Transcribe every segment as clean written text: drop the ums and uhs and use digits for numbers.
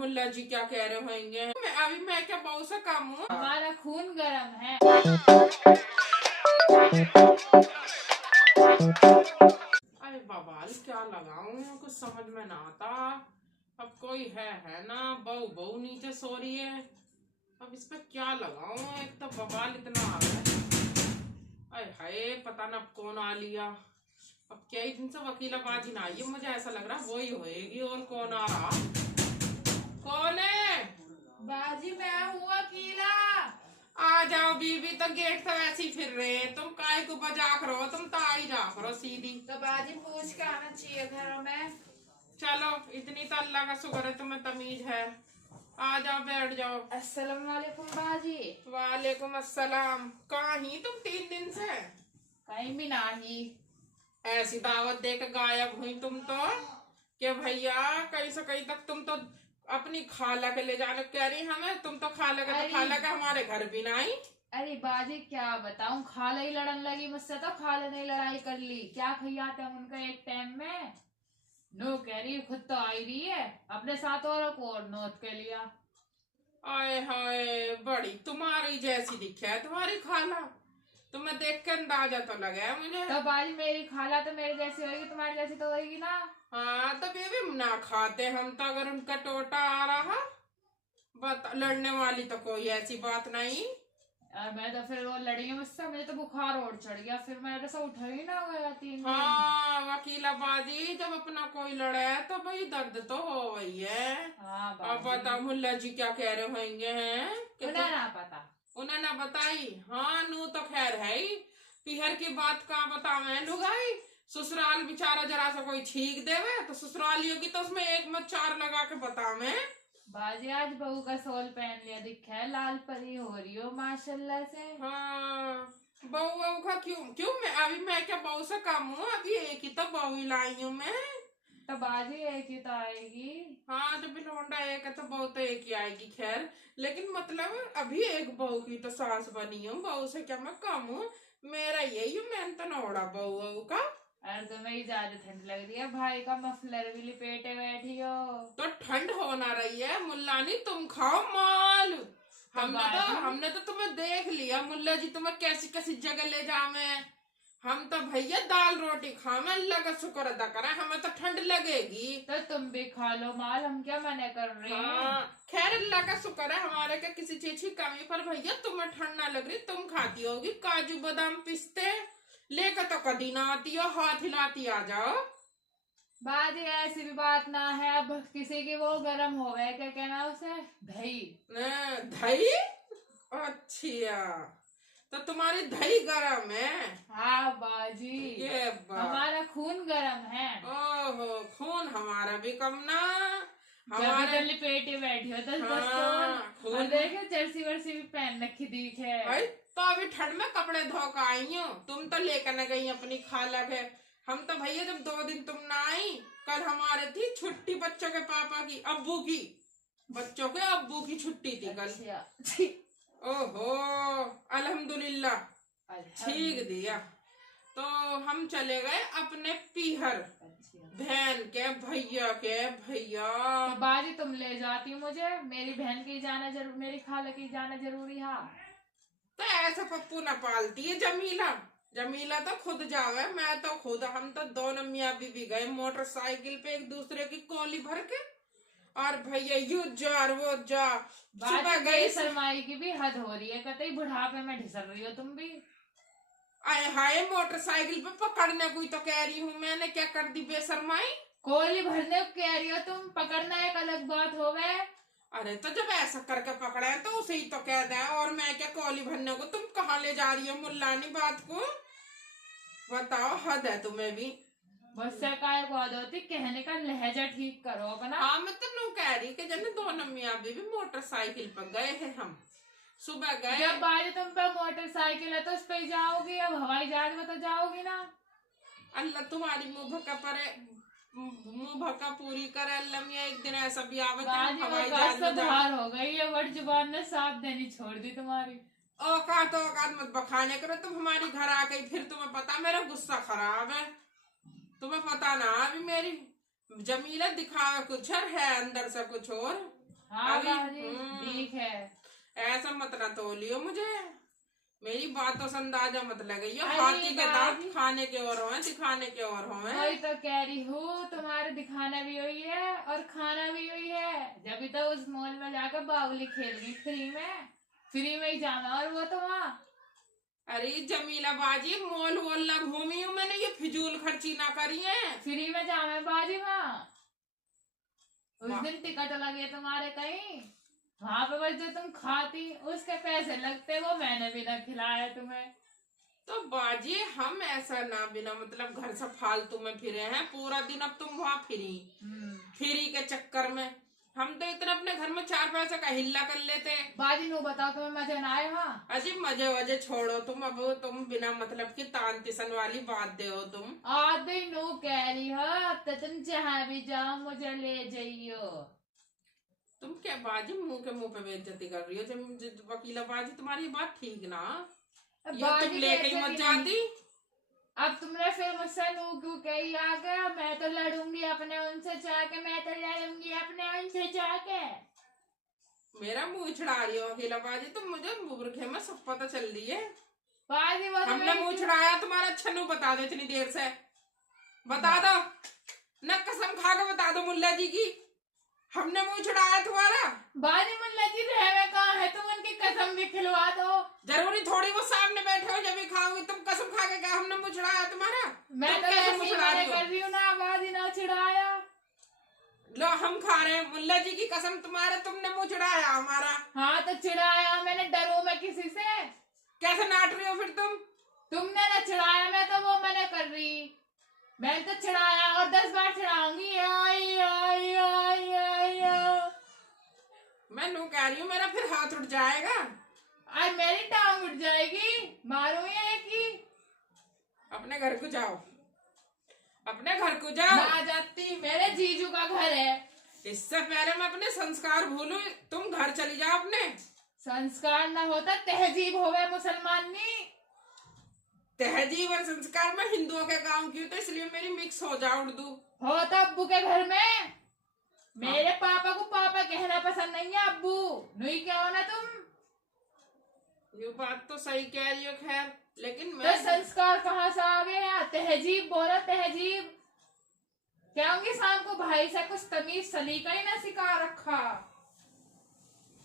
मुल्ला जी क्या कह रहे होंगे? मैं क्या बहू से कम हूँ? हमारा खून गर्म है। अरे बवाल क्या लगाऊं, कुछ समझ में ना आता। अब कोई है ना, बहू बहू नीचे सो रही है। अब इस पे क्या लगाऊं, एक तो बवाल इतना आ रहा है। अरे हाय, पता ना अब कौन आ लिया। अब क्या ही दिन से वकीलाबाजी ना आई है, मुझे ऐसा लग रहा वही होएगी। और कौन आ रहा? कौन है? बाजी मैं हूँ अकेला। आ जाओ बीबी, तो गेट तो वैसे ही फिर रहे हैं। तुम काय को बजा करो, तुम तो आ ही जा करो सीधी। तो बाजी पूछ के आना चाहिए घरों में। चलो, इतनी तो अल्लाह का शुक्र है तुम्हें तमीज है। आ जाओ, बैठ जाओ। अस्सलाम वालेकुम बाजी। वालेकुम अस्सलाम। कहाँ ही तुम 3 दिन से? कहीं भी नहीं। ऐसी दावत देकर गायब हुई तुम तो। कि भैया कहीं से कहीं तक तुम तो अपनी खाला के ले जाने कह रही हमें। तुम तो खाला का, तो खाला का हमारे घर भी ना आई। अरे बाजी क्या बताऊं, खाला ही लड़न लगी मुझसे, तो खाला ने लड़ाई कर ली। क्या खियाते हम उनका एक टाइम में। नो कह रही खुद तो आई रही है, अपने साथ औरों को और नोट के लिया। आए हाय, बड़ी तुम्हारी जैसी दिखे है तुम्हारी खाला। तुम्हें देख के अंदाजा तो लगा है मुझे। तो बाजी मेरी खाला तो मेरी जैसी होगी, तुम्हारी जैसी तो होगी ना। हाँ तो बेबी ना खाते हम तो, अगर उनका टोटा आ रहा। बता, लड़ने वाली तो कोई ऐसी बात नहीं। मैं तो फिर वो लड़ी मुझसे, मुझे तो बुखार और चढ़ गया, फिर मेरे से उठा ही ना गया 3 दिन। हाँ वकीलाबाजी, जब अपना कोई लड़ा है तो भाई दर्द तो हो वही है। हाँ अब बाजी। बताओ मुल्ला जी क्या कह रहे होंगे हैं कि उन्हें ना पता। उन्हें ना बताई। हाँ नू तो खैर है ही। पीहर की बात का बता मैं लुगाई। ससुराल बेचारा जरा सा कोई छीक देवे तो ससुरालियों की तो उसमें एक मत चार लगा के बता मैं। बाजी आज बहू का सोल पहन लिया, दिखा है लाल परी हो रही हो माशाल्लाह से। हाँ, बहू बहू का क्यों क्यों मैं क्या बहू से कम हूँ? अभी एक ही तो बहू ही लाई हूँ मैं। तो बाजी एक ही तो आएगी। हाँ, जब भी लौंडा एक है तो बहू तो एक ही आएगी खैर। लेकिन मतलब अभी एक बहू की तो सास बनी हूँ, बहू से क्या मैं कम हूँ? मेरा यही हूँ, मैंने तो नौड़ा बहू बहू का। अरे तुम्हें ही ज्यादा ठंड लग रही है, भाई का मफलर भी लिपेटे बैठी हो। तो ठंड होना रही है मुल्लानी, तुम खाओ माल। तो बाजी हमने तो तुम्हें देख लिया मुल्ला जी, तुम्हें कैसी कैसी जगह ले जावे। हम तो भैया दाल रोटी खावे, अल्लाह का शुक्र अदा करें, हमें तो ठंड लगेगी। तो तुम भी खा लो माल, हम क्या मना कर रहे हैं। हाँ खैर, अल्लाह का शुक्र है हमारे का किसी चीज की कमी। पर भैया तुम्हें ठंड ना लग रही, तुम खाती होगी काजू बादाम पिस्ते। लेकर तो कदी ना आती हो, हाथ हिलाती आ जाओ। बाजी ऐसी भी बात ना है, अब किसी की वो गर्म हो गए, क्या कहना उसे, दही। दही? अच्छा, तो तुम्हारी दही गरम है? हाँ बाजी। ये बात। हमारा खून गर्म है। ओहो, खून हमारा भी कम ना। जब हमारे इधर लिपेटे बैठी हो तो बस तो। हाँ और खून। देखो जर्सी वर्सी भी पहन रखी दिख है। भाई तो अभी ठंड में कपड़े धो के आई हो, तुम तो लेकर न गई अपनी खाला के। हम तो भैया जब 2 दिन तुम ना आई, कल हमारे थी छुट्टी बच्चों के पापा की, अब्बू की। बच्चों के अब्बू की छुट्टी थी कल। अच्छा। ओहो, अल्हम्दुलिल्लाह ठीक दिया। तो हम चले गए अपने पीहर, बहन के भैया के भैया। तो बाजी तुम ले जाती मुझे, मेरी बहन की जाना जरूर, मेरी खाला की जाना जरूरी है। तो ऐसा पप्पू न पालती है जमीला। जमीला तो खुद जावे, मैं तो खुद, हम तो दोनों मियाँ बीवी गए मोटरसाइकिल पे एक दूसरे की कोली भर के। और भैया यू जा और वो जा। सुबह गई शर्माई की भी हद हो रही है, कतई बुढ़ापे में ढिसर रही हो तुम भी। आए हाय, मोटरसाइकिल पे पकड़ने को ही तो कह रही हूँ, मैंने क्या कर दी बेशर्माई। कोयली भरने को कह रही हो तुम, पकड़ना एक अलग बात हो गए। अरे तो जब ऐसा करके पकड़ा है तो उसे ही तो कह दे। और मैं क्या कोली भरने को, तुम कहाँ ले जा रही हो मुल्लानी बात को? बताओ, हद है तुम्हें भी। मुझसे काय को आदत होती, कहने का लहजा ठीक करो अपना। हाँ मैं तो नू कह रही कि जन दोनों मियाँ बीवी मोटरसाइकिल पर गए हैं हम। सुबह गए। जब बाजी तुम पे मोटरसाइकिल है तो उस पे जाओगी, अब हवाई जहाज में तो जाओगी ना। अल्लाह तुम्हारी मुंह भका पूरी करे अल्लाह मियाँ। एक दिन ऐसा भी आवे कि हम हवाई जहाज में जाए। बाहर हो गई है, वर्ड जुबान ने साफ देनी छोड़ दी तुम्हारी। औकात मत बखाने करो तुम हमारी घर आ गई, फिर तुम्हें पता मेरा गुस्सा खराब है। तुम्हें पता ना अभी मेरी जमीला दिखावे कुछ और है, अंदर से कुछ और। हाँ अभी बाजी ठीक है। ऐसा मत ना तोलियो मुझे, मेरी बातों से अंदाजा मत लगाइयो। अरे हाथी के दांत बाजी। खाने के और हों दिखाने के और हों। वही तो कह रही हूँ, तुम्हारे दिखाना भी वही है और खाना भी वही है। जब तो उस मॉल में जाकर बाहुली खेल गई फ्री में ही जाना, और वो तो वहाँ। अरे जमीला बाजी, मॉल वॉल ना घूमी हूँ मैंने, ये फिजूल खर्ची ना करी है। फ्री में जाना बाजी वहाँ। उस वाह। दिन टिकट लगे तुम्हारे कहीं, वहां पे बस जो तुम खाती उसके पैसे लगते, वो मैंने भी ना खिलाया तुम्हें। तो बाजी हम ऐसा ना बिना मतलब घर से फालतू में फिरे हैं पूरा दिन। अब तुम वहाँ फ्री के चक्कर में हम तो इतना अपने घर में 4 पैसे का हिल्ला कर लेते। बाजी नु बताओ, तुम्हें मजा ना आए वहाँ? अजी मजे वजे छोड़ो तुम, अब तुम बिना मतलब की तान तिसन वाली बात दे हो तुम। आदि नु कह रही हो, अब तो तुम जहाँ भी जाओ मुझे ले जाइयो। तुम क्या बाजी मुंह के मुंह पे बेइज्जती कर रही हो? जब वकीला बाजी तुम्हारी बात ठीक ना, ये तुम बाजी लेके ही कैसे मत की जाती। नहीं? अब तुमने फिर मुझसे नू क्यों कही आगे? मैं तो लड़ूंगी अपने उनसे जाके, मैं तो लड़ूंगी अपने उनसे जाके। मेरा मुंह छिड़ा रही हो वकीला बाजी, तुम मुझे मूर्खे में सब पता चल रही है। बाजी वो तो हमने मुंह छिड़ाया तुम्हारा? छन्नू बता दो इतनी देर से, बता दो न, कसम खा के बता दो मुल्ला जी की, हमने मुंह छिड़ाया तुम्हारा? बाजी मुल्ला जी रहवे कहाँ है? तुम उनकी कसम भी खिलवा दो। जरूरी थोड़ी वो सामने बैठे हो जब भी खाओगी तुम कसम खा के क्या हमने मुंह छिड़ाया तुम्हारा? मैं तुम तो कैसे ऐसे मुंह ही छिड़ा मना रही हो? कर रही हूँ ना, बाजी ना छिड़ाया। लो हम खा रहे हैं मुल्ला जी की कसम, तुम्हारे तुमने मुंह छिड़ाया हमारा। हाँ तो चिढ़ाया मैंने, डरू मैं किसी से? कैसे नाट रही हो फिर तुम? तुमने ना चिढ़ाया, मैं तो वो मना कर रही। मैंने तो चिढ़ाया और 10 बार चिढ़ाऊंगी। आई आई आई आई आई। मैं नू कह रही हूँ मेरा फिर हाथ उठ जाएगा। आज मेरी टांग उठ जाएगी, मारू ये की। अपने घर को जाओ, अपने घर को जाओ। ना जाती, मेरे जीजू का घर है। इससे पहले मैं अपने संस्कार भूलूं, तुम घर चली जाओ अपने। संस्कार ना होता तहजीब होवे मुसलमानी। तहजीब और संस्कार में हिंदुओं के गांव की हूं, तो इसलिए मेरी मिक्स हो जाओ उर्दू। हो तो अब्बू के घर में। मेरे पापा को पापा कहना पसंद नहीं है, अब्बू नहीं क्या हो ना तुम। ये बात तो सही कह रही हो, खैर लेकिन तो मैं संस्कार कहाँ से आ गए यहाँ? तहजीब बोला, तहजीब। कहूंगी शाम को भाई से कुछ तमीज सलीका ही ना सिखा रखा।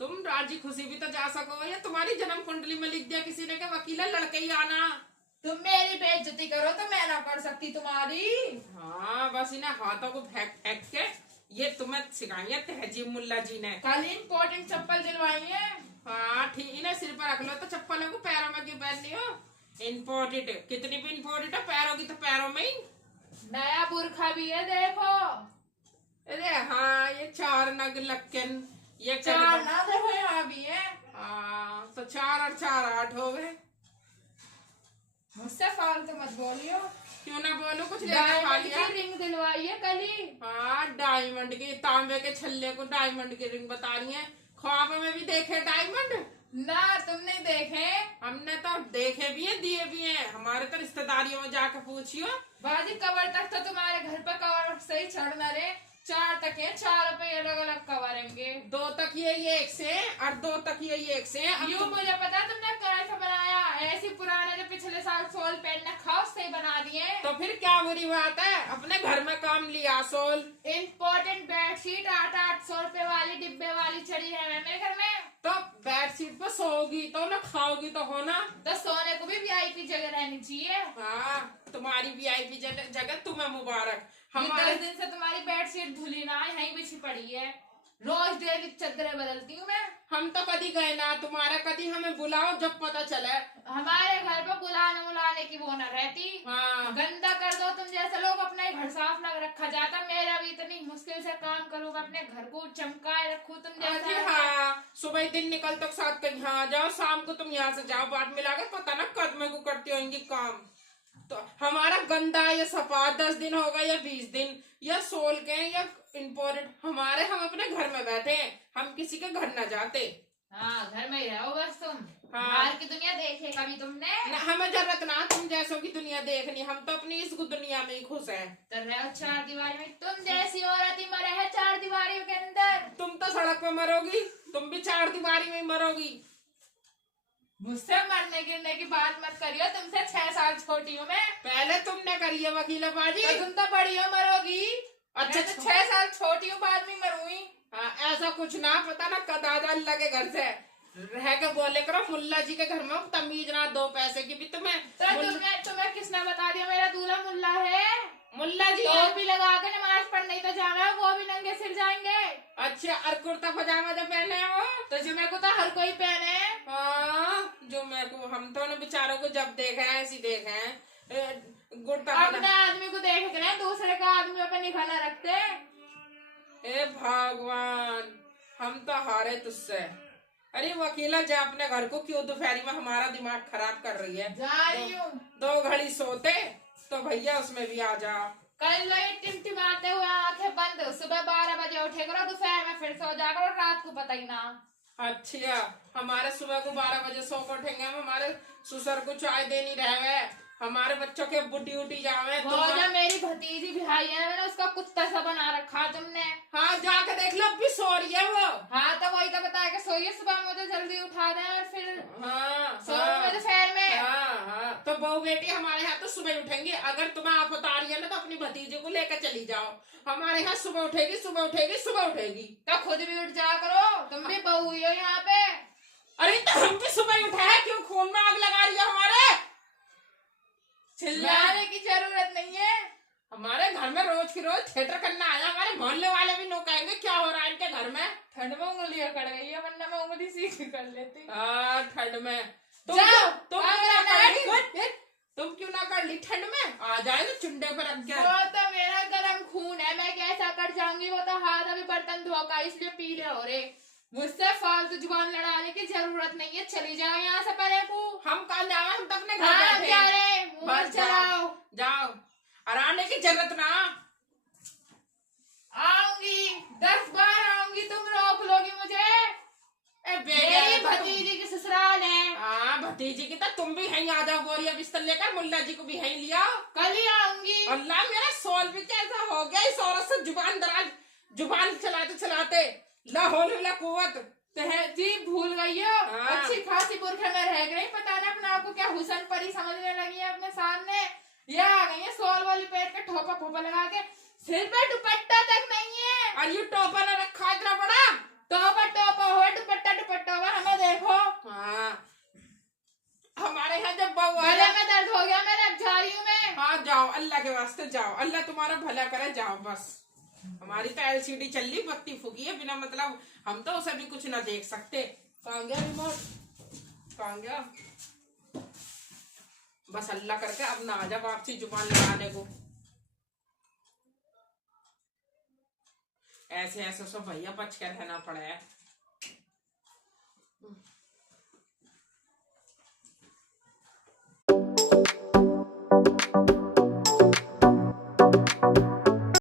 तुम राजी खुशी भी तो जा सको, या तुम्हारी जन्म कुंडली में लिख दिया किसी ने कि वकीला लड़के ही आना। तुम मेरी बेइज्जती करो तो मैं ना कर सकती तुम्हारी। हाँ बस इन्हें हाथों को फेंक फेंक के ये तुम्हें सिखाई है तहजीब मुल्ला जी ने। कल इम्पोर्टेंट चप्पल दिलवाई है। हाँ ठीक, इन्हें सिर पर रख लो तो चप्पलों को पैरों में क्यों पहननी हो? इम्पोर्टेंट कितनी भी इम्पोर्टेंट है, पैरों की तो पैरों में ही। नया बुरखा भी है देखो। अरे हाँ ये 4 नग लक्कन, ये 4 ना देखो यहाँ भी है। हाँ तो 4 और 4 8 हो गए। मुझसे फालतू मत बोलियो। क्यों ना बोलो, कुछ लेना खा डायमंड लिया? की रिंग दिलवाई है कल ही। हाँ डायमंड की, तांबे के छल्ले को डायमंड की रिंग बता रही है। ख्वाब में भी देखे डायमंड? ना तुम नहीं देखे। हमने तो देखे भी हैं, दिए भी हैं। हमारे तो रिश्तेदारियों में जाकर पूछियो। बाजी कवर तक तो तुम्हारे घर पर कवर सही चढ़ना रे। 4 तक है, 4 पे अलग अलग कवरेंगे। 2 तकिए ये एक से और 2 तकिए ये एक से। अब यूँ मुझे पता तुमने कैसे बनाया, ऐसी पुराने जो पिछले साल सोल पहन रखा उससे ही बना दिए। तो फिर क्या बुरी बात है, अपने घर में काम लिया सोल। इम्पोर्टेंट बेडशीट 800 रुपए वाली डिब्बे वाली चढ़ी है मेरे घर में। तो बेडशीट पे सोओगी तो ना, खाओगी तो हो ना। तो सोने को भी वीआईपी जगह रहनी चाहिए। हाँ तुम्हारी वीआईपी जगह तुम्हें मुबारक। ये हमारे 10 दिन से तुम्हारी बेडशीट धुली ना, यहीं बिछी पड़ी है। रोज डेली चादरें बदलती हूँ मैं। हम तो कभी गए ना तुम्हारा, कभी हमें बुलाओ जब पता चले। हमारे घर पर बुलाने बुलाने की वो न रहती। हाँ गंदा कर दो तुम जैसे लोग, अपना घर साफ न रखा जाता। मेरा भी इतनी मुश्किल से काम करूँगा, अपने घर को चमकाए रखूँ तुम अरे जैसा। हाँ सुबह दिन निकल तक साथ कहीं यहाँ जाओ, शाम को तुम यहाँ से जाओ, बात मिला के पता ना कद में को करती होंगी काम। तो हमारा गंदा या सफा 10 दिन हो गए या 20 दिन या सोल के या इम्पोर्टेंट हमारे, हम अपने घर में बैठे हैं, हम किसी के घर ना जाते। हाँ, घर में ही रहो बस तुम। हाँ। बाहर की दुनिया देखे कभी तुमने? ना, हमें जरूरत ना तुम जैसों की दुनिया देखनी, हम तो अपनी इस दुनिया में ही खुश हैं। तो रहो चार दीवारी में, तुम जैसी औरत ही मरे है चार दीवारी के अंदर। तुम तो सड़क पे मरोगी, तुम भी चार दीवारी में ही मरोगी। मुझसे मरने गिरने की बात मत करियो, तुमसे 6 साल छोटी हूँ मैं। पहले तुमने करी है वकीलाबाजी। तो तुम तो बड़ी हो, मरोगी। अच्छा, मैं तो 6 साल छोटी हूँ, बाद में मरूंगी। हाँ, ऐसा कुछ ना पता ना कदादा अल्लाह के घर से रह के बोले करो, मुल्ला जी के घर में तमीज ना, 2 पैसे की भी तुम्हें। तो तुम्हें किसने बता दिया मेरा दूल्हा मुल्ला है? मुल्ला जी तो भी लगा के नमाज पढ़ने ही तो जाना, वो भी नंगे सिर जाएंगे। अच्छा, और कुर्ता पजामा जो पहने हैं वो तो जुमे को तो हर कोई पहने। हाँ, जो मैं को हम तो न बेचारों को जब देखे हैं ऐसी देखे हैं, कुर्ता अपने आदमी को देख के दूसरे का आदमी पे निखाना रखते। ए भगवान, हम तो हारे तुझसे। अरे वकीला जा अपने घर को, क्यों दोपहरी में हमारा दिमाग खराब कर रही है। जा रही हूँ। 2 घड़ी सोते तो भैया उसमें भी आ जा। कल टिमटिमाते हुए आंखें बंद, सुबह 12 बजे उठे करो, दोपहर में फिर सो जा करो, रात को पता ही ना। अच्छा, हमारे सुबह को 12 बजे सो कर उठेंगे, हम हमारे ससुर को चाय देनी रहे, हमारे बच्चों के बुटी उटी जावे। वो जो मेरी भतीजी भाई है, मैंने उसका कुत्ता सा बना रखा तुमने। हाँ, जाके देख लो, अब भी सो रही है वो। हाँ, तो वही तो बताया कि सोइए, सुबह मुझे जल्दी उठा दें और फिर हाँ, सो में दोपहर में। हाँ, तो बहू बेटी हमारे यहाँ तो सुबह उठेंगे। अगर तुम्हें आप बता रही है ना, तो अपनी भतीजे को लेकर चली जाओ। हमारे यहाँ सुबह उठेगी, सुबह उठेगी, सुबह उठेगी। तो खुद भी उठ जा करो, तुम भी बहू ही हो यहाँ पे। अरे तो हम भी सुबह उठे हैं, क्यों खून में आग लगा रही है हमारे? चिल्लाने की जरूरत नहीं है। हमारे घर में रोज की रोज थिएटर करना आया, हमारे मोहल्ले वाले भी लोग कहेंगे क्या हो रहा है इनके घर में। ठंड में उंगलियां कट गई है, वरना मैं उंगली सीधी कर लेती। ठंड में जाओ, तुम क्यों ना कर ली ठंड में? आ जाए तो चुंडे पर रख के। वो तो मेरा गर्म खून है, मैं कैसा कर जाऊंगी? वो तो हाथ अभी बर्तन धोका, इसलिए पीले हो रहे। मुझसे फालतू जुबान लड़ाने की जरूरत नहीं है, चली जाओ यहाँ से परे को। हम कहाँ जाए, हम तो अपने घर हाँ, बैठे जा हैं। रहे, मुंह बस चलाओ। जाओ, और आने की जरूरत ना। आऊंगी, 10 बार आऊंगी, तुम रोक लोगी मुझे? मेरी भतीजी की ससुराल है। हाँ, भतीजी की तो तुम भी यहीं आ जाओ, बोरिया बिस्तर लेकर, मुल्ला जी को भी यहीं लिया। कल ही आऊंगी। अल्लाह, मेरा सोल भी कैसा हो गया इस औरत से, जुबान चलाते चलाते लाहौल वला कुव्वत। जी भूल गई हो। हाँ। अच्छी खासी बुरखे में रह गई, पता नहीं अपने आप को क्या हुसन परी समझने लगी है अपने सामने। ये आ गई है सोल वाली पेट के ठोपा फोपा लगा के, सिर पे दुपट्टा तक नहीं है। और ये टोपा ने रखा इतना बड़ा। टोपा हो, दुपट्टा हो, हमें देखो। हाँ, हमारे यहाँ जब बहू गले में दर्द हो गया, मैं अब जा रही हूँ मैं। हाँ, जाओ, अल्लाह के वास्ते जाओ, अल्लाह तुम्हारा भला करे, जाओ बस। हमारी तो LCD चल रही, बत्ती फूकी है बिना मतलब, हम तो उसे भी कुछ ना देख सकते। कहाँ गया रिमोट, कहाँ गया? बस अल्लाह करके अब ना आ जा वापसी जुबान लगाने को। ऐसे ऐसे सब भैया बच कर रहना पड़ा है।